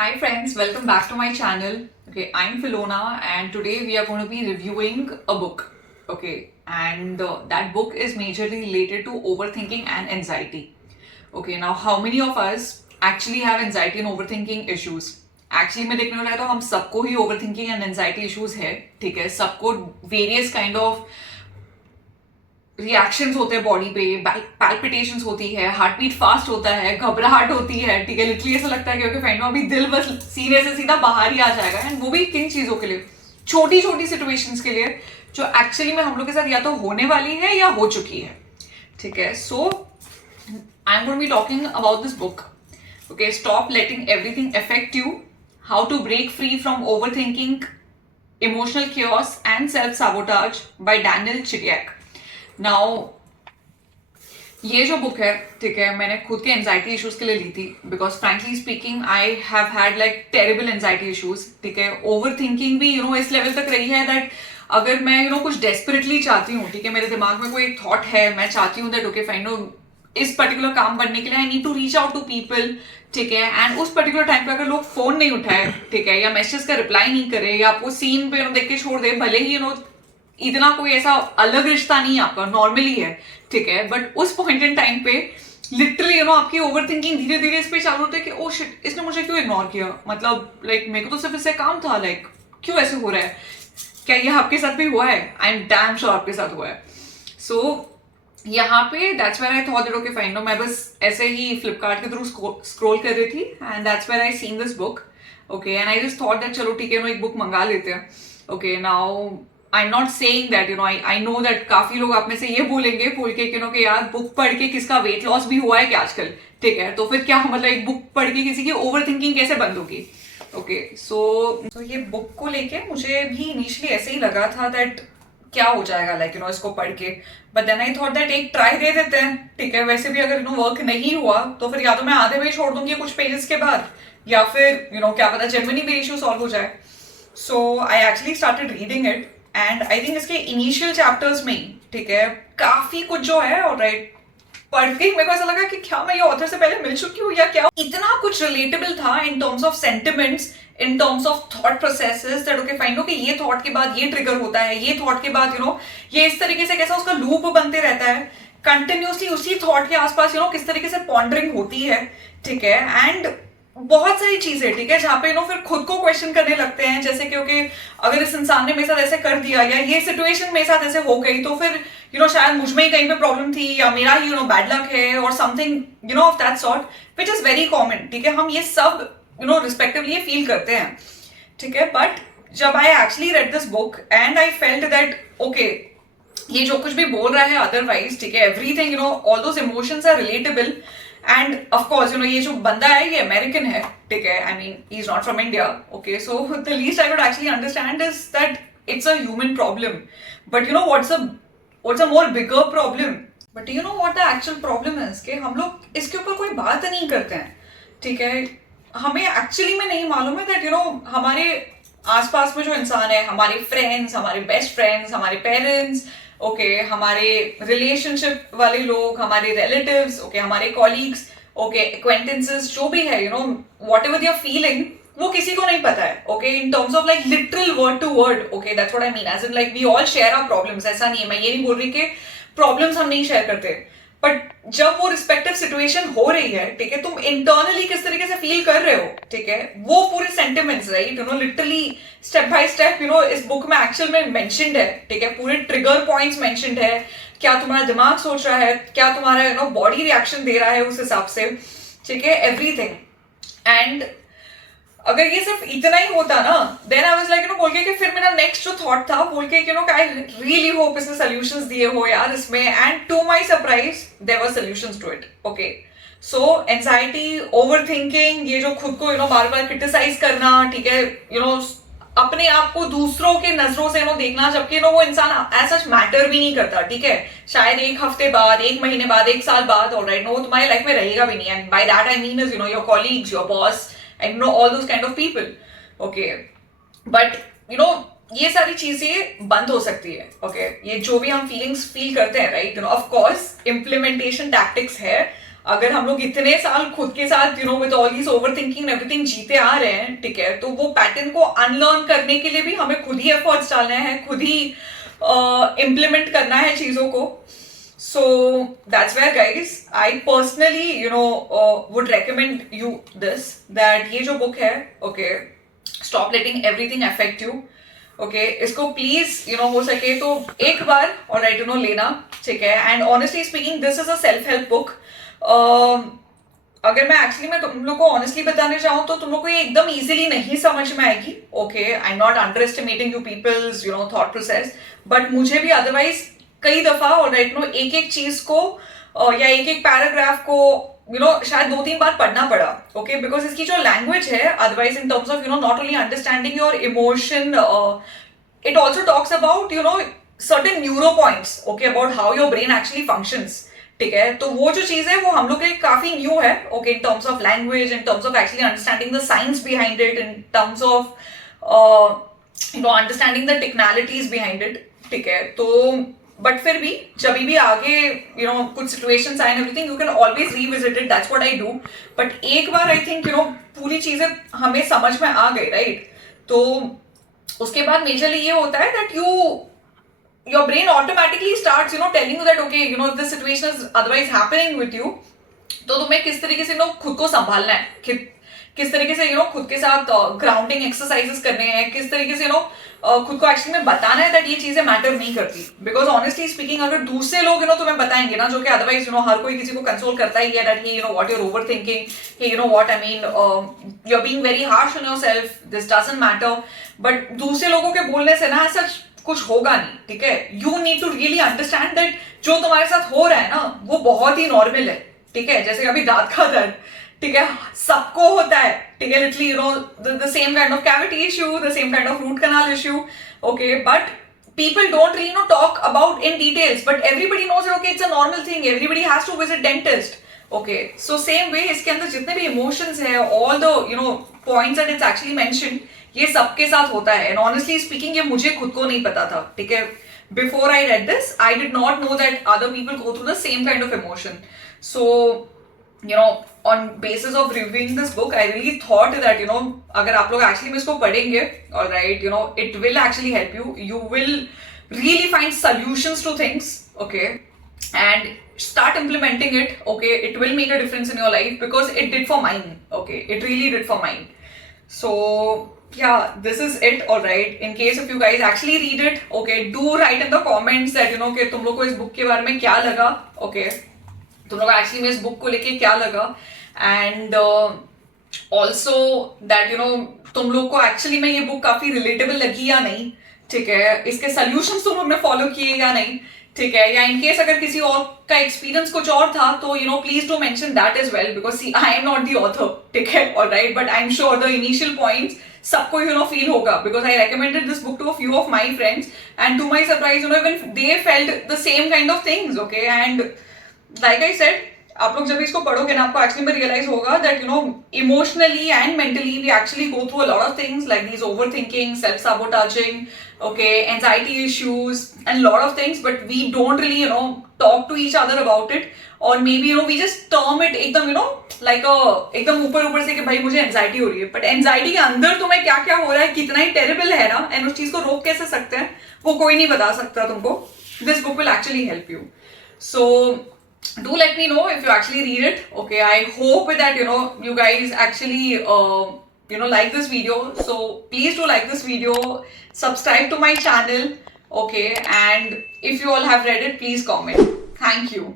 Hi friends, welcome back to my channel. Okay, I'm Filona and today we are going to be reviewing a book. Okay, and that book is majorly related to overthinking and anxiety. Okay, now how many of us actually have anxiety and overthinking issues? Actually में देखने को जाए तो हम सबको ही overthinking and anxiety issues है. ठीक है, सबको वेरियस काइंड ऑफ रिएक्शंस होते हैं बॉडी पे, पैल्पिटेशंस होती है, हार्ट बीट फास्ट होता है, घबराहट होती है. ठीक है, लिटरली ऐसा लगता है कि ओके फाइन अभी दिल बस सीने से सीधा बाहर ही आ जाएगा. एंड वो भी किन चीजों के लिए, छोटी छोटी सिचुएशंस के लिए जो एक्चुअली में हम लोग के साथ या तो होने वाली है या हो चुकी है. ठीक है, so I am going be talking about this book. Okay, stop letting everything affect you, how to break free from over thinking, emotional chaos and self-sabotage by Daniel Chiriak. Now ये जो बुक है, ठीक है, मैंने खुद के anxiety issues के लिए ली थी because frankly speaking I have had like terrible anxiety issues. ठीक है, ओवर थिंकिंग भी इस लेवल तक रही है दैट अगर मैं कुछ डेस्परेटली चाहती हूँ, ठीक है, मेरे दिमाग में कोई एक थॉट है, मैं चाहती हूँ दैट ओके फाइन इस पर्टिकुलर काम करने के लिए I need to reach out to people. ठीक है, एंड उस पर्टिकुलर टाइम पे अगर लोग फोन नहीं उठाए, ठीक है, या मैसेज का रिप्लाई नहीं करे या आपको सीन पे देख के छोड़ दे, भले ही इतना कोई ऐसा अलग रिश्ता नहीं है आपका, नॉर्मली है. ठीक है, बट उस पॉइंट इन टाइम पे लिटरली आपकी ओवर थिंकिंग धीरे धीरे इस पे चालू होती है कि ओ शिट, इसने मुझे क्यों इग्नोर किया, मतलब लाइक मेरे को तो सिर्फ इससे काम था, लाइक क्यों ऐसे हो रहा है, क्या ये आपके साथ भी हुआ है? आई एम डैम श्योर आपके साथ हुआ है. सो यहाँ पे that's where I thought that okay fine, मैं बस ऐसे ही फ्लिपकार्ट के थ्रू स्क्रॉल कर रही थी and that's where I seen this book. Okay, and I just thought that चलो ठीक है एक बुक मंगा लेते हैं. Okay, now I am not saying that I know that काफी लोग आप में से ये बोलेंगे बोल के कि यार बुक पढ़ के किसका वेट लॉस भी हुआ है क्या आजकल. ठीक है, तो फिर क्या मतलब एक बुक पढ़ के किसी की ओवर थिंकिंग कैसे बंद होगी. ओके, सो ये बुक को लेके मुझे भी इनिशियली ऐसे ही लगा था दैट क्या हो जाएगा लाइक इसको पढ़ के, but then I thought that एक ट्राई दे देते हैं. ठीक है, वैसे भी अगर वर्क नहीं हुआ तो फिर या तो मैं आधे में ही छोड़ दूंगी कुछ पेजेस के बाद, या फिर क्या पता जेन्युइनली मेरी इशू सॉल्व हो जाए. So I actually started reading it and I think इसके इनिशियल चैप्टर्स में ही, ठीक है, काफी कुछ जो है ऑलराइट पढ़ के मेरे को ऐसा लगा कि क्या मैं ये ऑथर से पहले मिल चुकी हूँ या क्या. इतना कुछ रिलेटेबल था इन terms of sentiments, in terms of thought processes that okay fine कि ये थॉट के बाद ये ट्रिगर होता है, ये थॉट के बाद ये इस तरीके से कैसा उसका लूप बनते रहता है कंटिन्यूसली उसी थॉट के आसपास किस तरीके से पॉन्डरिंग होती है. ठीक है, एंड बहुत सारी चीजें, ठीक है, जहाँ पे फिर खुद को क्वेश्चन करने लगते हैं, जैसे कि अगर इस इंसान ने मेरे साथ ऐसे कर दिया या ये सिचुएशन मेरे साथ ऐसे हो गई तो फिर शायद मुझ में ही कहीं पे प्रॉब्लम थी या मेरा ही बैड लक है और something of that sort, which is very common. ठीक है, हम ये सब रिस्पेक्टिवली फील करते हैं. ठीक है, बट जब I actually read this book and I felt that okay ये जो कुछ भी बोल रहा है अदरवाइज, ठीक है, everything all those emotions are relatable. And of course ये जो बंदा है ये अमेरिकन है. ठीक है, I mean he is not from India. Okay, so the least I would actually understand is that it's a human problem, but what's a more bigger problem. But what the actual problem is कि हम लोग इसके ऊपर कोई बात नहीं करते हैं. ठीक है, हमें एक्चुअली में नहीं मालूम है दैट हमारे आसपास में जो इंसान है, हमारे फ्रेंड्स, हमारे बेस्ट फ्रेंड्स, हमारे पेरेंट्स, ओके, हमारे रिलेशनशिप वाले लोग, हमारे रिलेटिव्स, ओके, हमारे कॉलीग्स, ओके, एक्वेंटेंसेस, जो भी है whatever they are feeling, वो किसी को नहीं पता है. Okay, in terms of like literal word to word. Okay, that's what I mean, as in like we all share our problems. ऐसा नहीं है, मैं ये नहीं बोल रही कि प्रॉब्लम्स हम नहीं शेयर करते, बट जब वो रिस्पेक्टिव सिचुएशन हो रही है, ठीक है, तुम इंटरनली किस तरीके से फील कर रहे हो, ठीक है, वो पूरे sentiments right literally step by step इस बुक में एक्चुअल में मेंशन्ड है. ठीक है, पूरे ट्रिगर पॉइंट्स मेंशन्ड है, क्या तुम्हारा दिमाग सोच रहा है, क्या तुम्हारा बॉडी रिएक्शन दे रहा है उस हिसाब से. ठीक है, एवरीथिंग. एंड अगर ये सिर्फ इतना ही होता ना, देन आई वाज लाइक बोल के फिर मेरा नेक्स्ट जो थॉट था बोल के आई रियली होप इसने सॉल्यूशंस दिए हो यार इसमें. And to my surprise there were solutions to it. Okay, so anxiety, overthinking, ये जो खुद को बार बार क्रिटिसाइज करना, ठीक है, अपने आप को दूसरों के नजरों से देखना, जबकि वो इंसान एज सच मैटर भी नहीं करता. ठीक है, शायद एक हफ्ते बाद, एक महीने बाद, एक साल बाद ऑलराइट तुम्हारी लाइफ में रहेगा भी नहीं. And by that I mean is your colleagues, your boss and all those kind of people. Okay, but ये सारी चीजें बंद हो सकती है. ओके, ये जो भी हम फीलिंग्स फील करते हैं right, of course implementation tactics है. अगर हम लोग इतने साल खुद के साथ with all these over thinking everything जीते आ रहे हैं, ठीक है, तो वो पैटर्न को अनलर्न करने के लिए भी हमें खुद ही एफर्ट्स डालने हैं, खुद ही इम्प्लीमेंट करना है चीजों को. So that's where, guys, I personally, would recommend you this, that ये जो book है, okay, stop letting everything affect you. Okay, इसको please, हो सके तो एक बार, alright, लेना, ठीक है. And honestly speaking, this is a self-help book. अगर मैं एक्चुअली मैं तुम लोग को ऑनेस्टली बताने चाहूँ तो तुम लोग को ये एकदम इजीली नहीं समझ में आएगी. Okay, I am not underestimating you people's thought process, but मुझे भी अदरवाइज कई दफा ऑलराइट एक एक चीज को या एक एक पैराग्राफ को शायद 2-3 बार पढ़ना पड़ा. ओके, बिकॉज इसकी जो लैंग्वेज है otherwise in terms of not only understanding your emotion, it also talks about certain neuro points, okay, about how your brain actually functions. ठीक है, तो वो जो चीज है वो हम लोग के लिए काफी न्यू है. Okay, in terms of language, in terms of actually understanding the science behind it, in terms of understanding the technologies behind it. ठीक है, तो बट फिर भी जब भी आगे कुछ सिचुएशंस आए everything, you can always revisit it. That's what I do. But एक बार आई थिंक पूरी चीजें हमें समझ में आ गई, राइट, तो उसके बाद मेजरली ये होता है that your brain automatically starts telling you that okay, if this situation is otherwise happening with you, तो तुम्हें किस तरीके से खुद को संभालना है, किस तरीके से खुद के साथ ग्राउंडिंग एक्सरसाइजेस करने हैं, किस तरीके से खुद को एक्चुअली में बताना है दैट ये चीजें मैटर नहीं करती. बिकॉज ऑनेस्टली स्पीकिंग अगर दूसरे लोग तुम्हें बताएंगे ना, जो कि अदरवाइज हर कोई किसी को कंसोल करता ही है दैट ही what you're over thinking, hey what I mean you are being very harsh on yourself, this doesn't matter. But दूसरे लोगों के बोलने से ना सच कुछ होगा नहीं. ठीक है, you need to really understand that जो तुम्हारे साथ हो रहा है ना वो बहुत ही नॉर्मल है. ठीक है, जैसे अभी दांत का दर्द, ठीक है, सबको होता है. ठीक है, literally the same kind of cavity issue, the same kind of root canal issue. Okay, but people don't really talk about in details, but everybody knows that okay, it's a normal thing, everybody has to visit dentist. Okay, so same way इसके अंदर जितने भी emotions है, all the points that it's actually mentioned, ये सबके साथ होता है. एंड ऑनेस्टली स्पीकिंग ये मुझे खुद को नहीं पता था. ठीक है, before I read this I did not know that other people go through the same kind of emotion. So on basis of reviewing this book, I really thought that अगर आप लोग actually में इसको पढ़ेंगे, alright, it will actually help you. You will really find solutions to things, okay, and start implementing it. Okay, it will make a difference in your life because it did for mine. Okay, it really did for mine. So yeah, this is it. Alright, in case if you guys actually read it, okay, do write in the comments that कि तुम लोग को इस book के बारे में क्या लगा. Okay, तुम लोग एक्चुअली में इस बुक को लेके क्या लगा, एंड ऑल्सो दैट तुम लोग को एक्चुअली में ये बुक काफी रिलेटेबल लगी या नहीं. ठीक है, इसके सोल्यूशंस तुम लोग ने फॉलो किए या नहीं. ठीक है, या इनकेस अगर किसी और का एक्सपीरियंस कुछ और था तो please do mention that as well, because see I am not the author. ठीक है, alright, but I am sure the initial points सबको फील होगा, because I recommended this book to a few of my friends and to my surprise even they felt the same kind of things. Okay, and like I said, आप लोग जब इसको पढ़ोगे ना आपको actually में रियलाइज होगा that emotionally and mentally we actually go through a lot of things like these overthinking, self sabotaging, okay, anxiety issues and lot of things, but we don't really talk to each other about it, or maybe we just term it एकदम like a एकदम ऊपर से कि भाई मुझे anxiety हो रही है. बट एंजाइटी के अंदर तुम्हें क्या क्या हो रहा है, कितना ही टेरिबल है ना, एंड उस चीज को रोक कैसे सकते हैं वो कोई नहीं बता सकता तुमको. This book will actually help you. So do let me know if you actually read it. Okay, I hope that you guys actually like this video. So please do like this video, subscribe to my channel. Okay, and if you all have read it, please comment. Thank you.